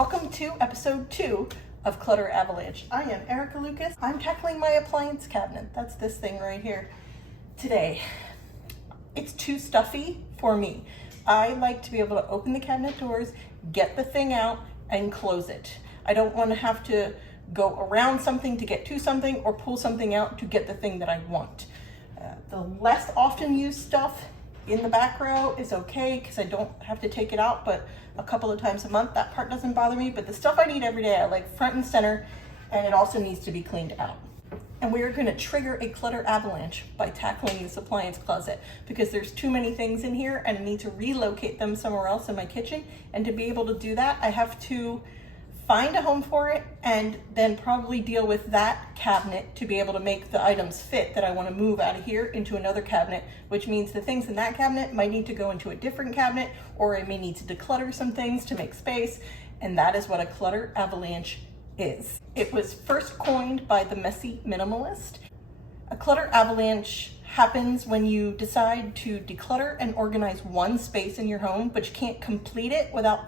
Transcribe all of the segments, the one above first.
Welcome to episode 2 of Clutter Avalanche. I am Erica Lucas. I'm tackling my appliance cabinet. That's this thing right here today. It's too stuffy for me. I like to be able to open the cabinet doors, get the thing out, and close it. I don't want to have to go around something to get to something or pull something out to get the thing that I want. The less often used stuff in the back row is okay because I don't have to take it out, but a couple of times a month, that part doesn't bother me. But the stuff I need every day, I like front and center, and it also needs to be cleaned out. And we are going to trigger a clutter avalanche by tackling this appliance closet because there's too many things in here and I need to relocate them somewhere else in my kitchen. And to be able to do that, I have to find a home for it and then probably deal with that cabinet to be able to make the items fit that I want to move out of here into another cabinet, which means the things in that cabinet might need to go into a different cabinet, or I may need to declutter some things to make space. And that is what a clutter avalanche is. It was first coined by the messy minimalist. A clutter avalanche happens when you decide to declutter and organize one space in your home, but you can't complete it without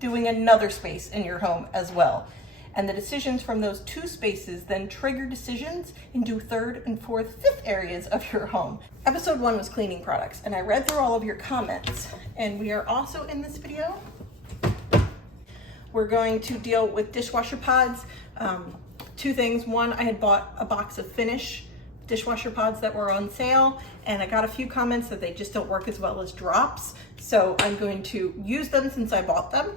doing another space in your home as well. And the decisions from those two spaces then trigger decisions into third and fourth, fifth areas of your home. Episode 1 was cleaning products, and I read through all of your comments. And we are also in this video, we're going to deal with dishwasher pods. Two things. One, I had bought a box of Finish dishwasher pods that were on sale, and I got a few comments that they just don't work as well as drops. So I'm going to use them since I bought them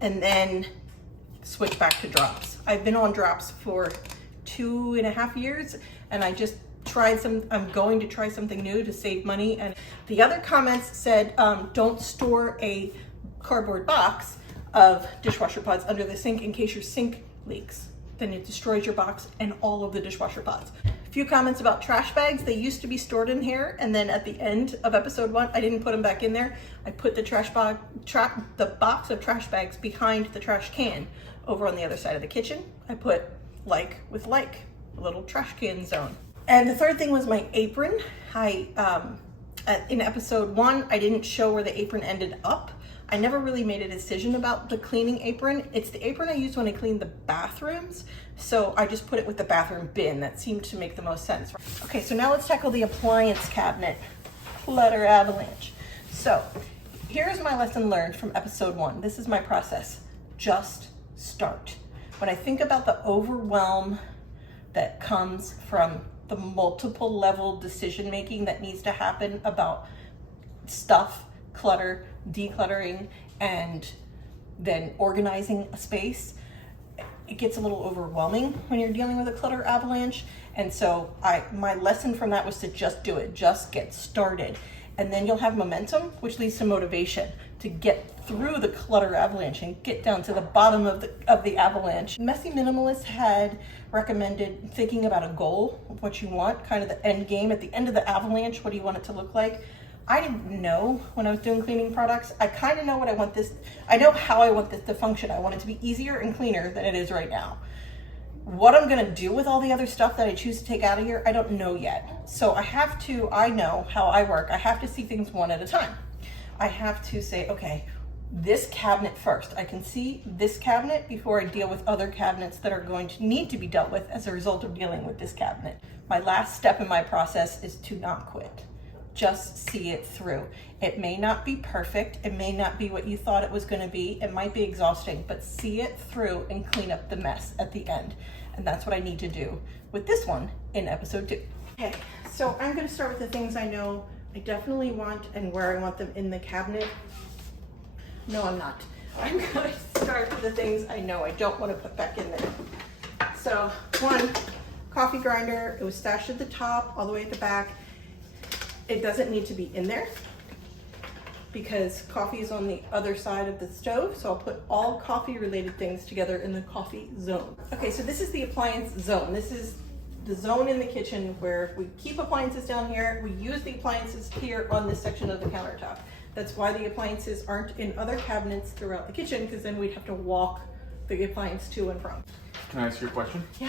and then switch back to drops. I've been on drops for 2.5 years and I just tried I'm going to try something new to save money. And the other comments said, don't store a cardboard box of dishwasher pods under the sink in case your sink leaks. Then it destroys your box and all of the dishwasher pods. A few comments about trash bags. They used to be stored in here, and then at the end of episode 1, I didn't put them back in there. I put the the box of trash bags behind the trash can over on the other side of the kitchen. I put like with like, a little trash can zone. And the third thing was my apron. In episode 1, I didn't show where the apron ended up. I never really made a decision about the cleaning apron. It's the apron I use when I clean the bathrooms. So I just put it with the bathroom bin. That seemed to make the most sense. Okay, so now let's tackle the appliance cabinet, clutter avalanche. So here's my lesson learned from episode 1. This is my process. Just start. When I think about the overwhelm that comes from the multiple level decision making that needs to happen about stuff, clutter, decluttering, and then organizing a space, it gets a little overwhelming when you're dealing with a clutter avalanche. And so my lesson from that was to just do it, just get started. And then you'll have momentum, which leads to motivation to get through the clutter avalanche and get down to the bottom of the avalanche. Messy Minimalist had recommended thinking about a goal of what you want, kind of the end game at the end of the avalanche. What do you want it to look like? I didn't know when I was doing cleaning products. I kind of know what I want I know how I want this to function. I want it to be easier and cleaner than it is right now. What I'm gonna do with all the other stuff that I choose to take out of here, I don't know yet. So I know how I work. I have to see things one at a time. I have to say, okay, this cabinet first. I can see this cabinet before I deal with other cabinets that are going to need to be dealt with as a result of dealing with this cabinet. My last step in my process is to not quit. Just see it through. It may not be perfect. It may not be what you thought it was going to be. It might be exhausting, but see it through and clean up the mess at the end. And that's what I need to do with this one in episode 2. Okay, so I'm going to start with the things I know I definitely want and where I want them in the cabinet. No, I'm not. I'm going to start with the things I know I don't want to put back in there. So, 1, coffee grinder. It was stashed at the top, all the way at the back. It doesn't need to be in there because coffee is on the other side of the stove. So I'll put all coffee related things together in the coffee zone. Okay, so this is the appliance zone. This is the zone in the kitchen where we keep appliances down here. We use the appliances here on this section of the countertop. That's why the appliances aren't in other cabinets throughout the kitchen, because then we'd have to walk the appliance to and from. Can I ask you a question? Yeah.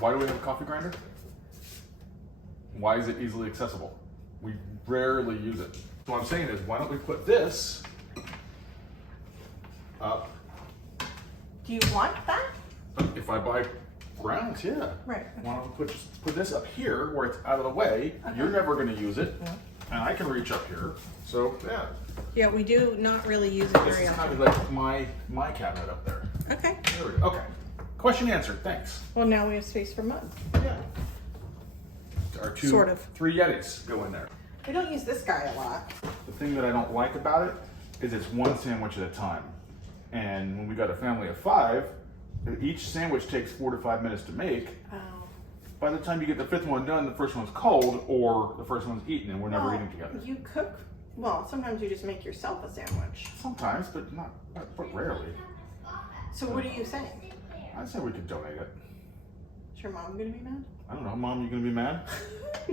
Why do we have a coffee grinder? Why is it easily accessible? We rarely use it. What I'm saying is, why don't we put this up Do you want that? If I buy grounds, yeah. Right. Why don't we put this up here where it's out of the way? You're never going to use it, and I can reach up here. So yeah. Yeah, we do not really use it This very is kind often. of like my cabinet up there. Okay. There we go. Okay. Question answered. Thanks. Well, now we have space for mug. Yeah. Our Sort of. 3 Yetis go in there. We don't use this guy a lot. The thing that I don't like about it is it's 1 sandwich at a time. And when we got a family of 5, each sandwich takes 4 to 5 minutes to make. Oh. By the time you get the 5th one done, the first one's cold or the first one's eaten and we're never eating together. You cook, well, sometimes you just make yourself a sandwich. Sometimes, but but rarely. So what are you saying? I say we could donate it. Is your mom gonna be mad? I don't know, Mom, you gonna be mad?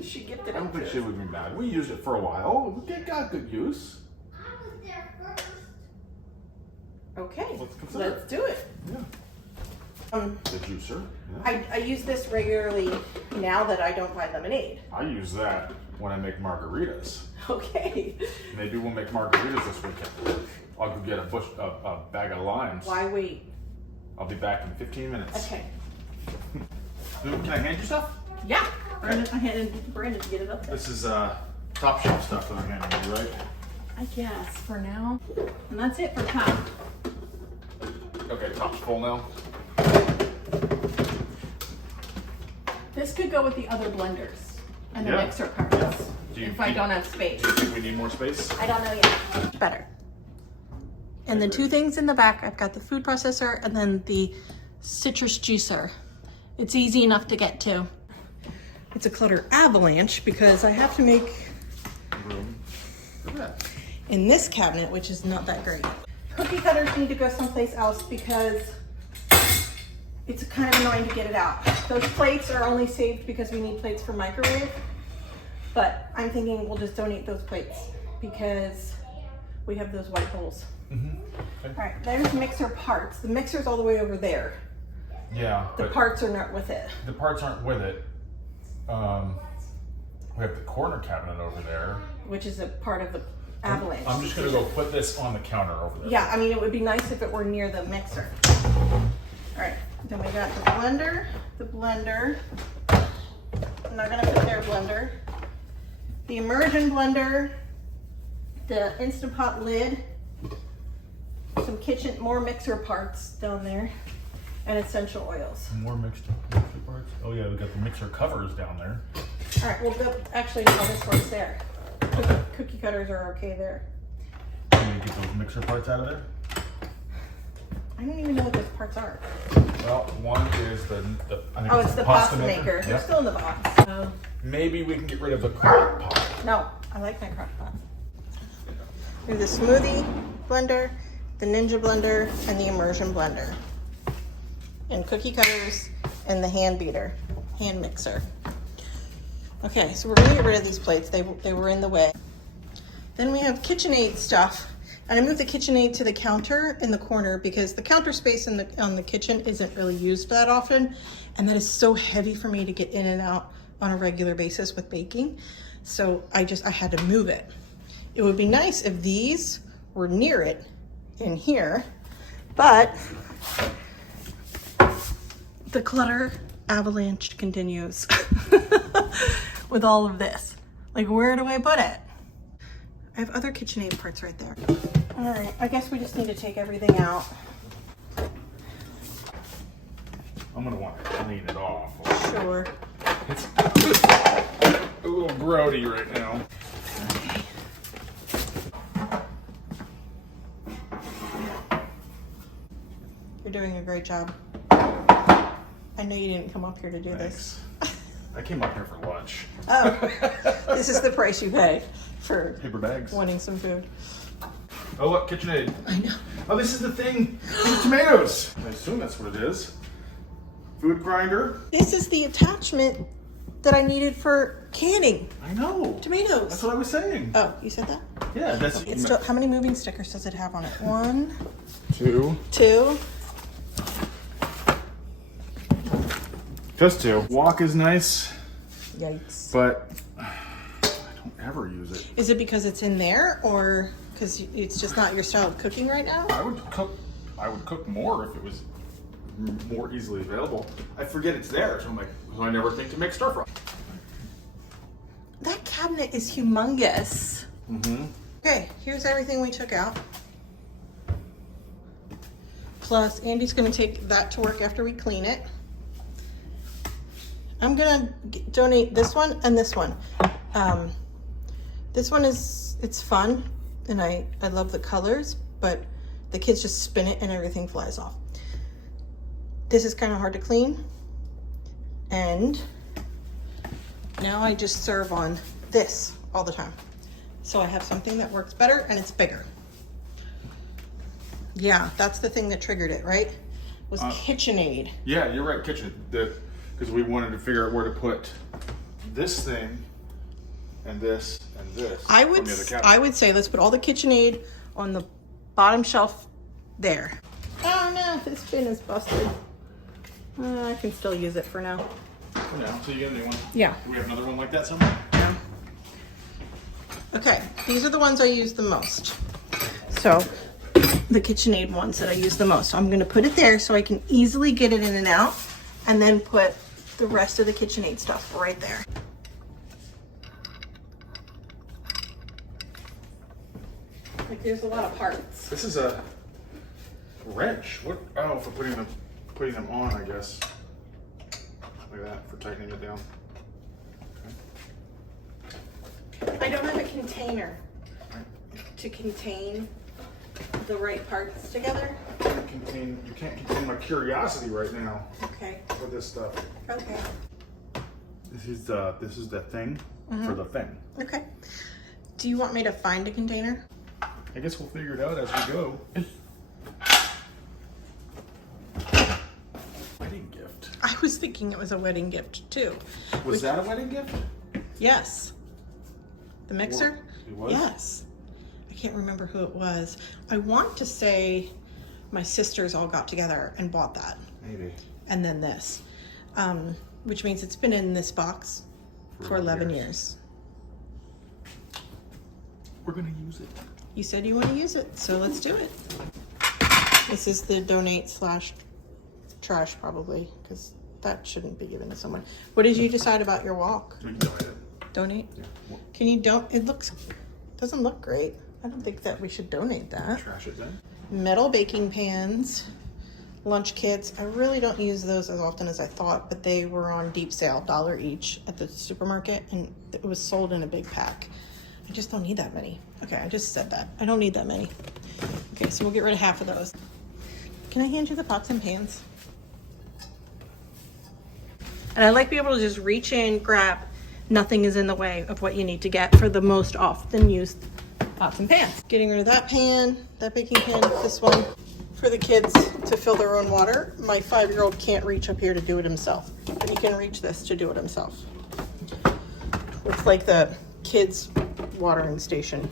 She gifted I don't it think to she us. would be mad. We used it for a while. It got good use. I was there first. Okay, Let's consider let's do it. Yeah. The juicer. Yeah. I use this regularly now that I don't buy lemonade. I use that when I make margaritas. Okay. Maybe we'll make margaritas this weekend. I'll go get a bag of limes. Why wait? I'll be back in 15 minutes. Okay. Can I hand you stuff? Yeah. I handed Brandon to get it up there. This is top shelf stuff that I'm handing you, right? I guess for now. And that's it for top. Okay, top's full now. This could go with the other blenders and the Yeah. mixer parts. Yeah. If I don't have space. Do you think we need more space? I don't know yet. Better. And then 2 things in the back. I've got the food processor and then the citrus juicer. It's easy enough to get to. It's a Clutter Avalanche because I have to make Room for that. in this cabinet, which is not that great. Cookie cutters need to go someplace else because it's kind of annoying to get it out. Those plates are only saved because we need plates for microwave, but I'm thinking we'll just donate those plates because we have those white bowls. Okay. All right, there's mixer parts. The mixer's all the way over there. Yeah, The but parts are not with it. the parts aren't with it. We have the corner cabinet over there. Which is a part of the Avalanche. I'm just gonna go put this on the counter over there. Yeah, I mean, it would be nice if it were near the mixer. All right, then we got the blender. I'm not gonna put their blender. The immersion blender, the Instant Pot lid, some more mixer parts down there, and essential oils. More mixer parts. Oh yeah, we got the mixer covers down there. All right, well, actually, no, this one's there. Cookie cutters are okay there. Can you get those mixer parts out of there? I don't even know what those parts are. Well, one is I think Oh, it's the pasta maker. They're Yep. still in the box. Maybe we can get rid of the crock pot. No, I like my crock pot. There's the smoothie blender, the Ninja blender, and the immersion blender. And cookie cutters and the hand mixer. Okay, so we're gonna get rid of these plates. They were in the way. Then we have KitchenAid stuff. And I moved the KitchenAid to the counter in the corner because the counter space on the kitchen isn't really used that often. And that is so heavy for me to get in and out on a regular basis with baking. So I had to move it. It would be nice if these were near it in here, but the Clutter Avalanche continues with all of this. Like, where do I put it? I have other KitchenAid parts right there. All right, I guess we just need to take everything out. I'm gonna want to clean it off. Sure. It's a little grody right now. You're doing a great job. I know you didn't come up here to do this. Thanks. I came up here for lunch. Oh, this is the price you pay for Paper bags. wanting some food. Oh look, KitchenAid. I know. Oh, this is the thing for the tomatoes. I assume that's what it is. Food grinder. This is the attachment that I needed for canning I know. tomatoes. That's what I was saying. Oh, you said that? Yeah, that's It's still, how many moving stickers does it have on it? 1, 2. 2. Just 2. Wok is nice, Yikes. but I don't ever use it. Is it because it's in there or because it's just not your style of cooking right now? I would cook more if it was more easily available, I forget it's there. So I'm like, so I never think to make stir fry. That cabinet is humongous. Mm-hmm. Okay, here's everything we took out. Plus, Andy's gonna take that to work after we clean it. I'm gonna donate this one and this one. This one it's fun, and I love the colors, but the kids just spin it and everything flies off. This is kind of hard to clean, and now I just serve on this all the time. So I have something that works better and it's bigger. Yeah, that's the thing that triggered it, right? Was KitchenAid. Yeah, you're right, kitchen. Because we wanted to figure out where to put this thing and this and this. I on the other cabinet. would say let's put all the KitchenAid on the bottom shelf there. Oh no, this bin is busted. I can still use it for now. For now, so you get a new one. Yeah. Do we have another one like that somewhere? Yeah. Okay, these are the ones I use the most. So, the KitchenAid ones that I use the most. So I'm gonna put it there so I can easily get it in and out, and then put the rest of the KitchenAid stuff right there. Like there's a lot of parts. This is a wrench. What? Oh, for putting them on, I guess. Like that, for tightening it down. I don't have a container to contain the right parts together. You can't contain my curiosity right now Okay. with this stuff. Okay. This is the thing for the thing. Okay. Do you want me to find a container? I guess we'll figure it out as we go. Wedding gift. I was thinking it was a wedding gift too. Was that a wedding gift? Yes. The mixer? It was? Yes. I can't remember who it was. I want to say my sisters all got together and bought that. Maybe. And then this. Which means it's been in this box for 11 years. We're gonna use it. You said you want to use it, so let's do it. This is the donate / trash probably, because that shouldn't be given to someone. What did you decide about your walk? We can donate it. Donate? Yeah. Well, Can you doesn't look great. I don't think that we should donate that. trash it then. Metal baking pans, lunch kits. I really don't use those as often as I thought, but they were on deep sale, $1 each at the supermarket, and it was sold in a big pack. I just don't need that many. Okay, I just said that. I don't need that many. Okay, so we'll get rid of half of those. Can I hand you the pots and pans? And I like to be able to just reach in, grab. Nothing is in the way of what you need to get for the most often used pots and pans. Getting rid of that pan, that baking pan, this one for the kids to fill their own water. My 5-year-old can't reach up here to do it himself, but he can reach this to do it himself. It's like the kids' watering station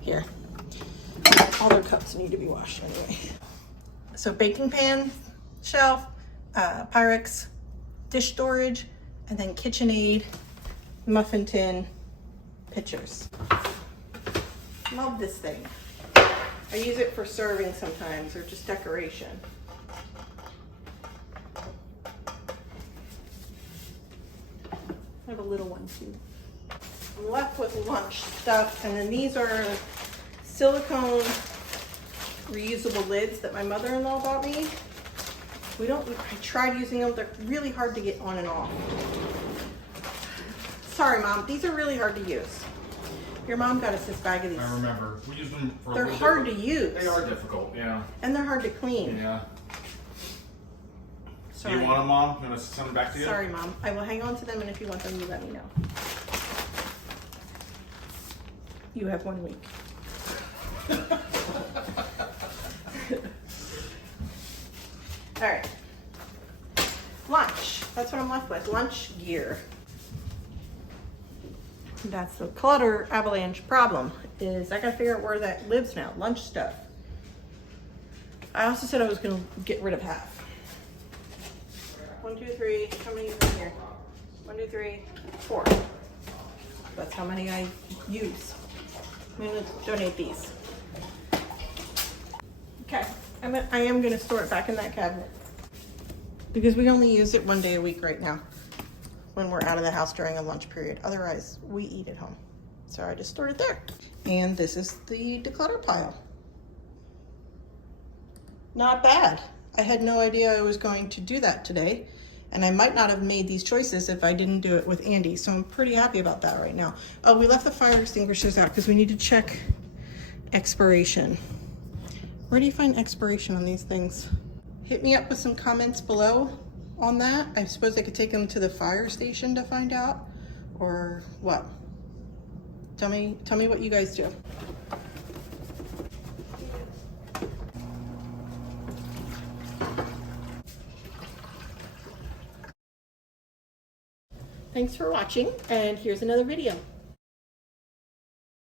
here. All their cups need to be washed anyway. So baking pan, shelf, Pyrex, dish storage, and then KitchenAid, muffin tin, pitchers. Love this thing. I use it for serving sometimes, or just decoration. I have a little one too. I'm left with lunch stuff, and then these are silicone reusable lids that my mother-in-law bought me. I tried using them, they're really hard to get on and off. Sorry, Mom, these are really hard to use. Your mom got us this bag of these. I remember. We used them for They're hard to use. They are difficult, yeah. And they're hard to clean. Yeah. Sorry. Do you want them, Mom? You want to send them back to you? Sorry, Mom. I will hang on to them, and if you want them, you let me know. You have 1 week. All right. Lunch. That's what I'm left with. Lunch gear. That's the Clutter Avalanche problem, is I gotta figure out where that lives now. Lunch stuff. I also said I was gonna get rid of half. 1, 2, 3, how many is in here? 1, 2, 3, 4. That's how many I use. I'm gonna donate these. Okay, I am gonna store it back in that cabinet. because we only use it 1 day a week right now when we're out of the house during a lunch period. Otherwise, we eat at home. So I just stored it there. And this is the declutter pile. Not bad. I had no idea I was going to do that today, and I might not have made these choices if I didn't do it with Andy, so I'm pretty happy about that right now. Oh, we left the fire extinguishers out because we need to check expiration. Where do you find expiration on these things? Hit me up with some comments below on that. I suppose I could take them to the fire station to find out, or what? Tell me what you guys do. Thanks for watching, and here's another video.